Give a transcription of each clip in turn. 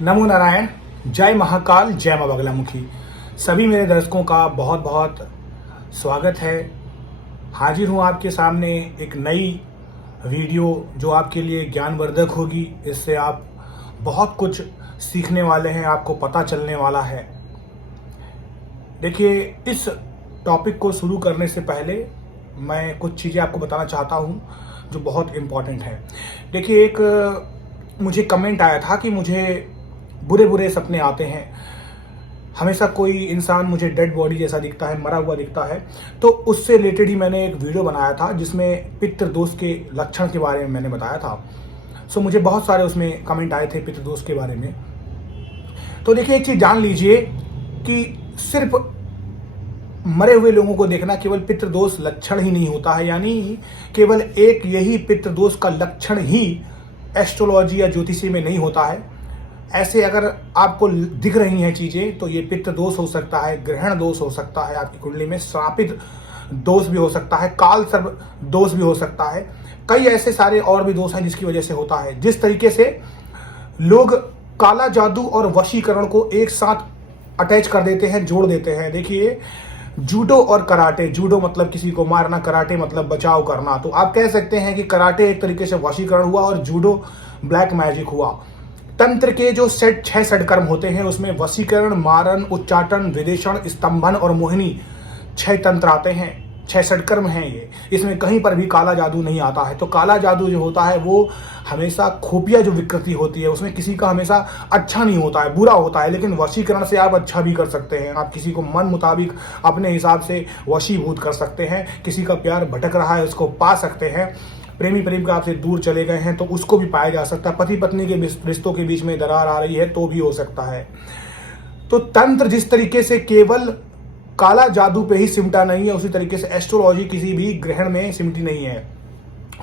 नमो नारायण। जय महाकाल, जय मां बगलामुखी। सभी मेरे दर्शकों का बहुत बहुत स्वागत है। हाजिर हूँ आपके सामने एक नई वीडियो जो आपके लिए ज्ञानवर्धक होगी। इससे आप बहुत कुछ सीखने वाले हैं, आपको पता चलने वाला है। देखिए, इस टॉपिक को शुरू करने से पहले मैं कुछ चीज़ें आपको बताना चाहता हूँ जो बहुत इम्पॉर्टेंट है। देखिए, एक मुझे कमेंट आया था कि मुझे बुरे बुरे सपने आते हैं। हमेशा कोई इंसान मुझे डेड बॉडी जैसा दिखता है, मरा हुआ दिखता है। तो उससे रिलेटेड ही मैंने एक वीडियो बनाया था जिसमें पितृदोष के लक्षण के बारे में मैंने बताया था। मुझे बहुत सारे उसमें कमेंट आए थे पितृदोष के बारे में। तो देखिए, एक चीज़ जान लीजिए कि सिर्फ मरे हुए लोगों को देखना केवल पितृदोष लक्षण ही नहीं होता है, यानी केवल एक यही पितृदोष का लक्षण ही एस्ट्रोलॉजी या ज्योतिषी में नहीं होता है। ऐसे अगर आपको दिख रही हैं चीज़ें तो ये पित्त दोष हो सकता है, ग्रहण दोष हो सकता है, आपकी कुंडली में श्रापित दोष भी हो सकता है, काल सर्प दोष भी हो सकता है। कई ऐसे सारे और भी दोष हैं जिसकी वजह से होता है। जिस तरीके से लोग काला जादू और वशीकरण को एक साथ अटैच कर देते हैं, जोड़ देते हैं। देखिए, जूडो और कराटे, जूडो मतलब किसी को मारना, कराटे मतलब बचाव करना। तो आप कह सकते हैं कि कराटे एक तरीके से वशीकरण हुआ और जूडो ब्लैक मैजिक हुआ। तंत्र के जो 6 षटकर्म होते हैं उसमें वशीकरण, मारण, उच्चाटन, विदेशण, स्तंभन और मोहिनी 6 तंत्र आते हैं, 6 षटकर्म हैं ये। इसमें कहीं पर भी काला जादू नहीं आता है। तो काला जादू जो होता है वो हमेशा खुफिया जो विकृति होती है, उसमें किसी का हमेशा अच्छा नहीं होता है, बुरा होता है। लेकिन वशीकरण से आप अच्छा भी कर सकते हैं। आप किसी को मन मुताबिक अपने हिसाब से वशीभूत कर सकते हैं। किसी का प्यार भटक रहा है उसको पा सकते हैं। प्रेमी प्रेमिका आपसे दूर चले गए हैं तो उसको भी पाया जा सकता है। पति पत्नी के रिश्तों के बीच में दरार आ रही है तो भी हो सकता है। तो तंत्र जिस तरीके से केवल काला जादू पे ही सिमटा नहीं है, उसी तरीके से एस्ट्रोलॉजी किसी भी ग्रहण में सिमटी नहीं है।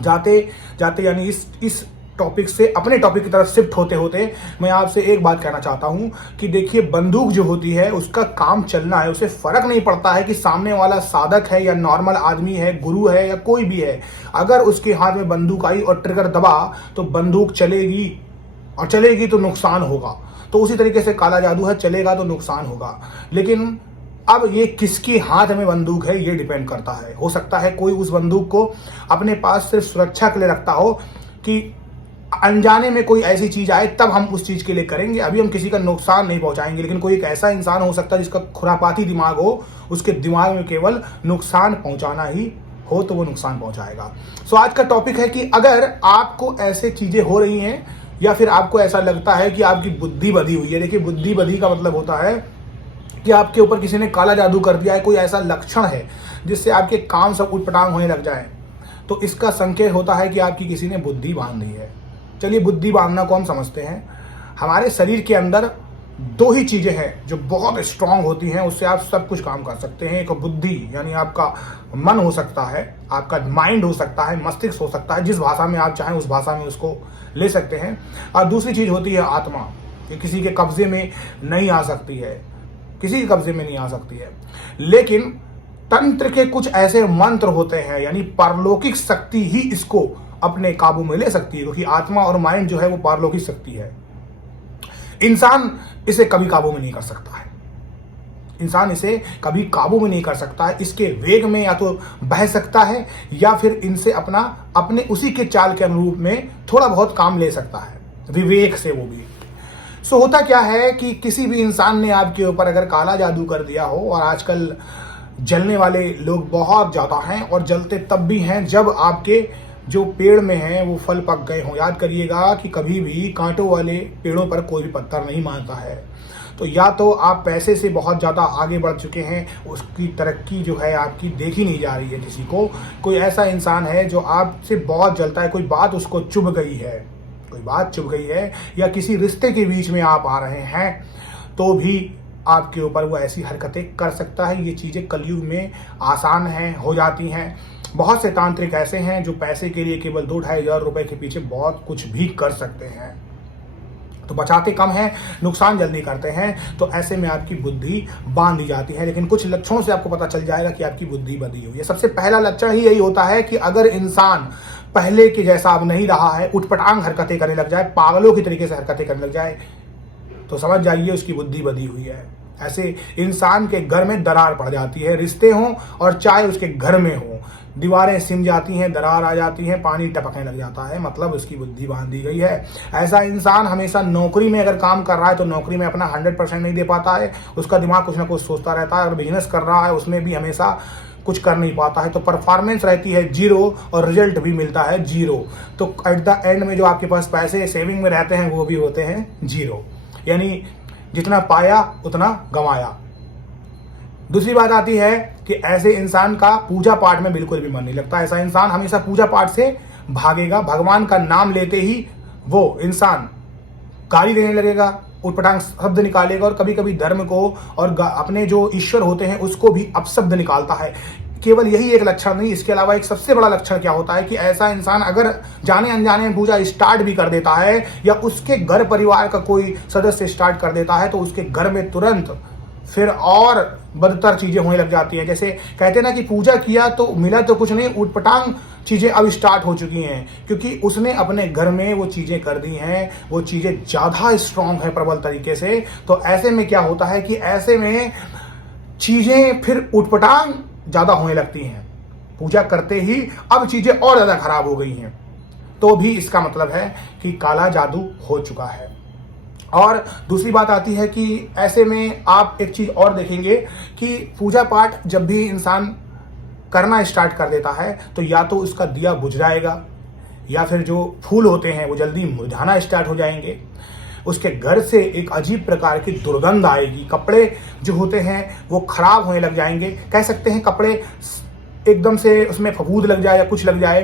जाते जाते यानी इस टॉपिक से अपने टॉपिक की तरफ शिफ्ट होते होते मैं आपसे एक बात कहना चाहता हूं कि देखिए, बंदूक जो होती है उसका काम चलना है। उसे फर्क नहीं पड़ता है कि सामने वाला साधक है या नॉर्मल आदमी है, गुरु है या कोई भी है। अगर उसके हाथ में बंदूक आई और ट्रिगर दबा तो बंदूक चलेगी, और चलेगी तो नुकसान होगा। तो उसी तरीके से काला जादू है, चलेगा तो नुकसान होगा। लेकिन अब ये किसके हाथ में बंदूक है ये डिपेंड करता है। हो सकता है कोई उस बंदूक को अपने पास सिर्फ सुरक्षा के लिए रखता हो कि अनजाने में कोई ऐसी चीज आए तब हम उस चीज के लिए करेंगे, अभी हम किसी का नुकसान नहीं पहुंचाएंगे। लेकिन कोई एक ऐसा इंसान हो सकता है जिसका खुरापाती दिमाग हो, उसके दिमाग में केवल नुकसान पहुंचाना ही हो तो वो नुकसान पहुंचाएगा। आज का टॉपिक है कि अगर आपको ऐसे चीजें हो रही हैं या फिर आपको ऐसा लगता है कि आपकी बुद्धि बधी हुई है। देखिए, बुद्धि बधी का मतलब होता है कि आपके ऊपर किसी ने काला जादू कर दिया है, कोई ऐसा लक्षण है जिससे आपके काम सब उटपटांग होने लग जाए, तो इसका संकेत होता है कि आपकी किसी ने बुद्धि बांध दी है। चलिए, बुद्धि बांधना को हम समझते हैं। हमारे शरीर के अंदर 2 ही चीजें हैं जो बहुत स्ट्रांग होती हैं, उससे आप सब कुछ काम कर सकते हैं। एक बुद्धि यानी आपका मन हो सकता है, आपका माइंड हो सकता है, मस्तिष्क हो सकता है, जिस भाषा में आप चाहें उस भाषा में उसको ले सकते हैं। और दूसरी चीज होती है आत्मा, ये किसी के कब्जे में नहीं आ सकती है, किसी के कब्जे में नहीं आ सकती है। लेकिन तंत्र के कुछ ऐसे मंत्र होते हैं, यानी पारलौकिक शक्ति ही इसको अपने काबू में ले सकती है, क्योंकि आत्मा और माइंड जो है वो पारलौकिक शक्ति है। इंसान इसे कभी काबू में नहीं कर सकता है। इंसान इसे कभी काबू में नहीं कर सकता है। इसके वेग में या तो बह सकता है या फिर इनसे अपने उसी के चाल के अनुरूप में थोड़ा बहुत काम ले सकता है, विवेक से वो भी। होता क्या है कि किसी भी इंसान ने आपके ऊपर अगर काला जादू कर दिया हो, और आजकल जलने वाले लोग बहुत ज्यादा हैं और जलते तब भी हैं जब आपके जो पेड़ में हैं वो फल पक गए हों। याद करिएगा कि कभी भी कांटों वाले पेड़ों पर कोई भी पत्थर नहीं मारता है। तो या तो आप पैसे से बहुत ज़्यादा आगे बढ़ चुके हैं, उसकी तरक्की जो है आपकी देखी नहीं जा रही है किसी को। कोई ऐसा इंसान है जो आपसे बहुत जलता है, कोई बात उसको चुभ गई है, कोई बात चुभ गई है, या किसी रिश्ते के बीच में आप आ रहे हैं तो भी आपके ऊपर वो ऐसी हरकतें कर सकता है। ये चीज़ें कलयुग में आसान हैं, हो जाती हैं। बहुत से तांत्रिक ऐसे हैं जो पैसे के लिए केवल 2-2.5 हज़ार रुपए के पीछे बहुत कुछ भी कर सकते हैं। तो बचाते कम हैं, नुकसान जल्दी करते हैं। तो ऐसे में आपकी बुद्धि बांध दी जाती है। लेकिन कुछ लक्षणों से आपको पता चल जाएगा कि आपकी बुद्धि बंधी हुई है। सबसे पहला लक्षण ही यही होता है कि अगर इंसान पहले के जैसा अब नहीं रहा है, उटपटांग हरकतें करने लग जाए, पागलों की तरीके से हरकतें करने लग जाए, तो समझ जाइए उसकी बुद्धि बधी हुई है। ऐसे इंसान के घर में दरार पड़ जाती है, रिश्ते हों और चाहे उसके घर में हो, दीवारें सिम जाती हैं, दरार आ जाती है, पानी टपकने लग जाता है, मतलब उसकी बुद्धि बांधी गई है। ऐसा इंसान हमेशा नौकरी में अगर काम कर रहा है तो नौकरी में अपना 100% नहीं दे पाता है, उसका दिमाग कुछ ना कुछ सोचता रहता है। अगर बिजनेस कर रहा है उसमें भी हमेशा कुछ कर नहीं पाता है, तो परफॉर्मेंस रहती है जीरो और रिजल्ट भी मिलता है जीरो। तो एट द एंड में जो आपके पास पैसे सेविंग में रहते हैं वो भी होते हैं जीरो, यानी जितना पाया उतना गंवाया। दूसरी बात आती है कि ऐसे इंसान का पूजा पाठ में बिल्कुल भी मन नहीं लगता। ऐसा इंसान हमेशा पूजा पाठ से भागेगा, भगवान का नाम लेते ही वो इंसान गाली देने लगेगा, उटपटांग शब्द निकालेगा और कभी कभी धर्म को और अपने जो ईश्वर होते हैं उसको भी अपशब्द निकालता है। केवल यही एक लक्षण नहीं, इसके अलावा एक सबसे बड़ा लक्षण क्या होता है कि ऐसा इंसान अगर जाने अनजाने में पूजा स्टार्ट भी कर देता है या उसके घर परिवार का कोई सदस्य स्टार्ट कर देता है तो उसके घर में तुरंत फिर और बदतर चीजें होने लग जाती हैं। जैसे कहते हैं ना कि पूजा किया तो मिला तो कुछ नहीं, उटपटांग चीजें अब स्टार्ट हो चुकी हैं, क्योंकि उसने अपने घर में वो चीजें कर दी हैं, वो चीजें ज्यादा स्ट्रांग है प्रबल तरीके से। तो ऐसे में क्या होता है कि ऐसे में चीजें फिर उटपटांग ज्यादा होने लगती हैं। पूजा करते ही अब चीजें और ज्यादा खराब हो गई हैं, तो भी इसका मतलब है कि काला जादू हो चुका है। और दूसरी बात आती है कि ऐसे में आप एक चीज और देखेंगे कि पूजा पाठ जब भी इंसान करना स्टार्ट कर देता है तो या तो उसका दिया बुझ जाएगा या फिर जो फूल होते हैं वो जल्दी मुरझाना स्टार्ट हो जाएंगे, उसके घर से एक अजीब प्रकार की दुर्गंध आएगी, कपड़े जो होते हैं वो खराब होने लग जाएंगे। कह सकते हैं कपड़े एकदम से उसमें फफूंद लग जाए या कुछ लग जाए,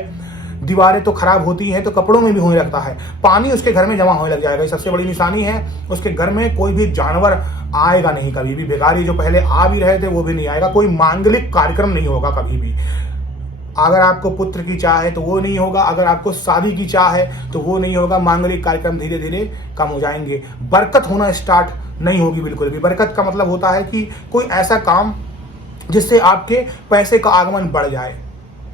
दीवारें तो खराब होती हैं तो कपड़ों में भी होने लगता है, पानी उसके घर में जमा होने लग जाएगा। ये सबसे बड़ी निशानी है। उसके घर में कोई भी जानवर आएगा नहीं कभी भी, भिखारी जो पहले आ भी रहे थे वो भी नहीं आएगा, कोई मांगलिक कार्यक्रम नहीं होगा कभी भी। अगर आपको पुत्र की चाह है तो वो नहीं होगा, अगर आपको शादी की चाह है तो वो नहीं होगा, मांगलिक कार्यक्रम धीरे धीरे कम हो जाएंगे। बरकत होना स्टार्ट नहीं होगी बिल्कुल भी। बरकत का मतलब होता है कि कोई ऐसा काम जिससे आपके पैसे का आगमन बढ़ जाए,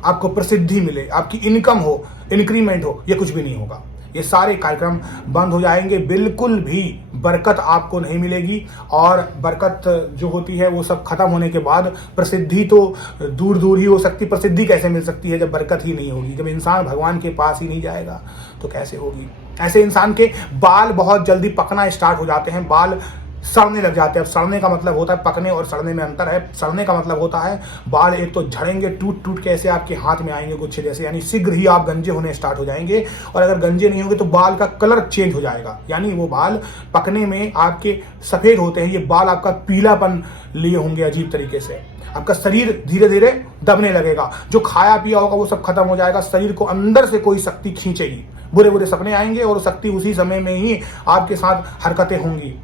आपको प्रसिद्धि मिले, आपकी इनकम हो, इंक्रीमेंट हो, ये कुछ भी नहीं होगा। ये सारे कार्यक्रम बंद हो जाएंगे, बिल्कुल भी बरकत आपको नहीं मिलेगी। और बरकत जो होती है वो सब खत्म होने के बाद प्रसिद्धि तो दूर दूर ही हो सकती। प्रसिद्धि कैसे मिल सकती है जब बरकत ही नहीं होगी? जब इंसान भगवान के पास ही नहीं जाएगा तो कैसे होगी? ऐसे इंसान के बाल बहुत जल्दी पकना स्टार्ट हो जाते हैं, बाल सड़ने लग जाते हैं। अब सड़ने का मतलब होता है, पकने और सड़ने में अंतर है। सड़ने का मतलब होता है बाल एक तो झड़ेंगे, टूट टूट के ऐसे आपके हाथ में आएंगे गुच्छे जैसे, यानी शीघ्र ही आप गंजे होने स्टार्ट हो जाएंगे। और अगर गंजे नहीं होंगे तो बाल का कलर चेंज हो जाएगा, यानी वो बाल पकने में आपके सफेद होते हैं, ये बाल आपका पीलापन लिए होंगे अजीब तरीके से। आपका शरीर धीरे धीरे दबने लगेगा, जो खाया पिया होगा वो सब खत्म हो जाएगा, शरीर को अंदर से कोई शक्ति खींचेगी, बुरे बुरे सपने आएंगे और शक्ति उसी समय में ही आपके साथ हरकतें होंगी।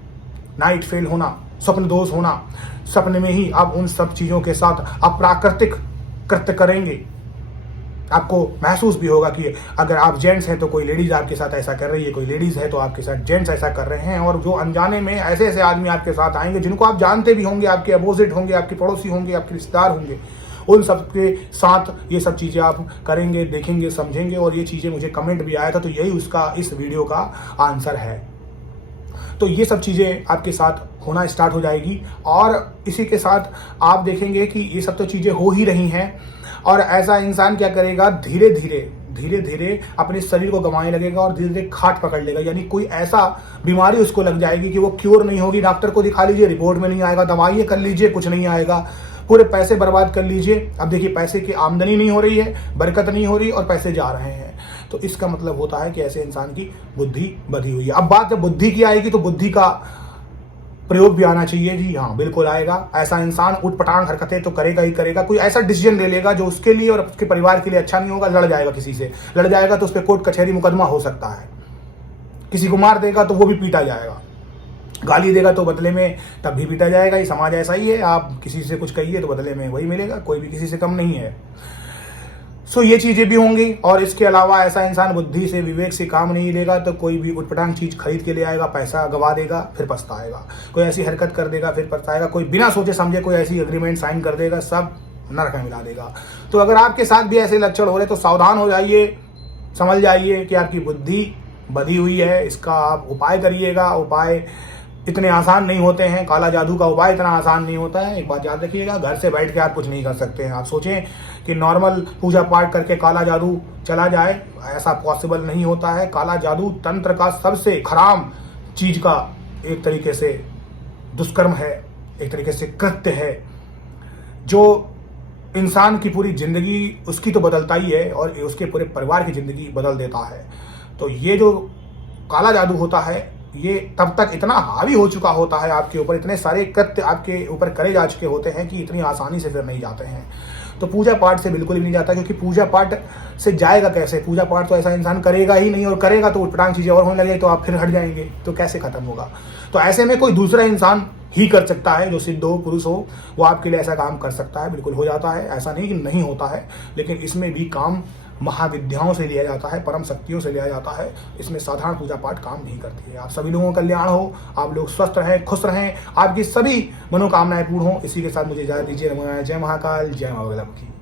नाइट फेल होना, स्वप्न दोष होना, सपने में ही आप उन सब चीजों के साथ अप्राकृतिक कृत्य करेंगे। आपको महसूस भी होगा कि अगर आप जेंट्स हैं तो कोई लेडीज आपके साथ ऐसा कर रही है, कोई लेडीज है तो आपके साथ जेंट्स ऐसा कर रहे हैं। और जो अनजाने में ऐसे ऐसे आदमी आपके साथ आएंगे जिनको आप जानते भी होंगे, आपके अपोजिट होंगे, आपके पड़ोसी होंगे, आपके रिश्तेदार होंगे, उन सब के साथ ये सब चीज़ें आप करेंगे, देखेंगे, समझेंगे। और ये चीज़ें मुझे कमेंट भी आया था, तो यही उसका इस वीडियो का आंसर है। तो ये सब चीज़ें आपके साथ होना स्टार्ट हो जाएगी और इसी के साथ आप देखेंगे कि ये सब तो चीज़ें हो ही रही हैं। और ऐसा इंसान क्या करेगा, धीरे धीरे अपने शरीर को गंवाने लगेगा और धीरे धीरे खाट पकड़ लेगा, यानी कोई ऐसा बीमारी उसको लग जाएगी कि वो क्योर नहीं होगी। डॉक्टर को दिखा लीजिए, रिपोर्ट में नहीं आएगा, दवाइयाँ कर लीजिए, कुछ नहीं आएगा, पूरे पैसे बर्बाद कर लीजिए। अब देखिए पैसे की आमदनी नहीं हो रही है, बरकत नहीं हो रही और पैसे जा रहे हैं। तो इसका मतलब होता है कि ऐसे इंसान की बुद्धि बधी हुई है। अब बात जब बुद्धि की आएगी तो बुद्धि का प्रयोग भी आना चाहिए। जी हाँ, बिल्कुल आएगा। ऐसा इंसान उटपटांग हरकतें तो करेगा ही करेगा। कोई ऐसा डिसीजन ले लेगा जो उसके लिए और उसके परिवार के लिए अच्छा नहीं होगा, लड़ जाएगा, किसी से लड़ जाएगा तो उस पर कोर्ट कचहरी मुकदमा हो सकता है। किसी को मार देगा तो वो भी पीटा जाएगा, गाली देगा तो बदले में तब भी पीटा जाएगा। ये समाज ऐसा ही है, आप किसी से कुछ कहिए तो बदले में वही मिलेगा, कोई भी किसी से कम नहीं है। सो ये चीजें भी होंगी। और इसके अलावा ऐसा इंसान बुद्धि से, विवेक से काम नहीं लेगा तो कोई भी उटपटांग चीज खरीद के ले आएगा, पैसा गवा देगा, फिर पछताएगा। कोई ऐसी हरकत कर देगा, फिर पछताएगा। कोई बिना सोचे समझे कोई ऐसी एग्रीमेंट साइन कर देगा, सब नरक में मिला देगा। तो अगर आपके साथ भी ऐसे लक्षण हो रहे तो सावधान हो जाइए, समझ जाइए कि आपकी बुद्धि बधी हुई है। इसका आप उपाय करिएगा। उपाय इतने आसान नहीं होते हैं, काला जादू का उपाय इतना आसान नहीं होता है। एक बात याद रखिएगा, घर से बैठ के आप कुछ नहीं कर सकते हैं। आप सोचें कि नॉर्मल पूजा पाठ करके काला जादू चला जाए, ऐसा पॉसिबल नहीं होता है। काला जादू तंत्र का सबसे खराब चीज का एक तरीके से दुष्कर्म है, एक तरीके से कृत्य है, जो इंसान की पूरी जिंदगी उसकी तो बदलता ही है और उसके पूरे परिवार की जिंदगी बदल देता है। तो ये जो काला जादू होता है, ये तब तक इतना हावी हो चुका होता है आपके ऊपर, इतने सारे कृत्य आपके ऊपर करे जा चुके होते हैं कि इतनी आसानी से फिर नहीं जाते हैं। तो पूजा पाठ से बिल्कुल भी नहीं जाता, क्योंकि पूजा पाठ से जाएगा कैसे? पूजा पाठ तो ऐसा इंसान करेगा ही नहीं, और करेगा तो उटपटांग चीज़ें और होने लगे तो आप फिर हट जाएंगे, तो कैसे खत्म होगा? तो ऐसे में कोई दूसरा इंसान ही कर सकता है, जो सिद्ध हो, पुरुष हो, वो आपके लिए ऐसा काम कर सकता है। बिल्कुल हो जाता है, ऐसा नहीं कि नहीं होता है, लेकिन इसमें भी काम महाविद्याओं से लिया जाता है, परम शक्तियों से लिया जाता है। इसमें साधारण पूजा पाठ काम नहीं करती है। आप सभी लोगों का कल्याण हो, आप लोग स्वस्थ रहें, खुश रहें, आपकी सभी मनोकामनाएं पूर्ण हो। इसी के साथ मुझे इजाजत दीजिए। जय महाकाल, जय माँ बगला मुखी।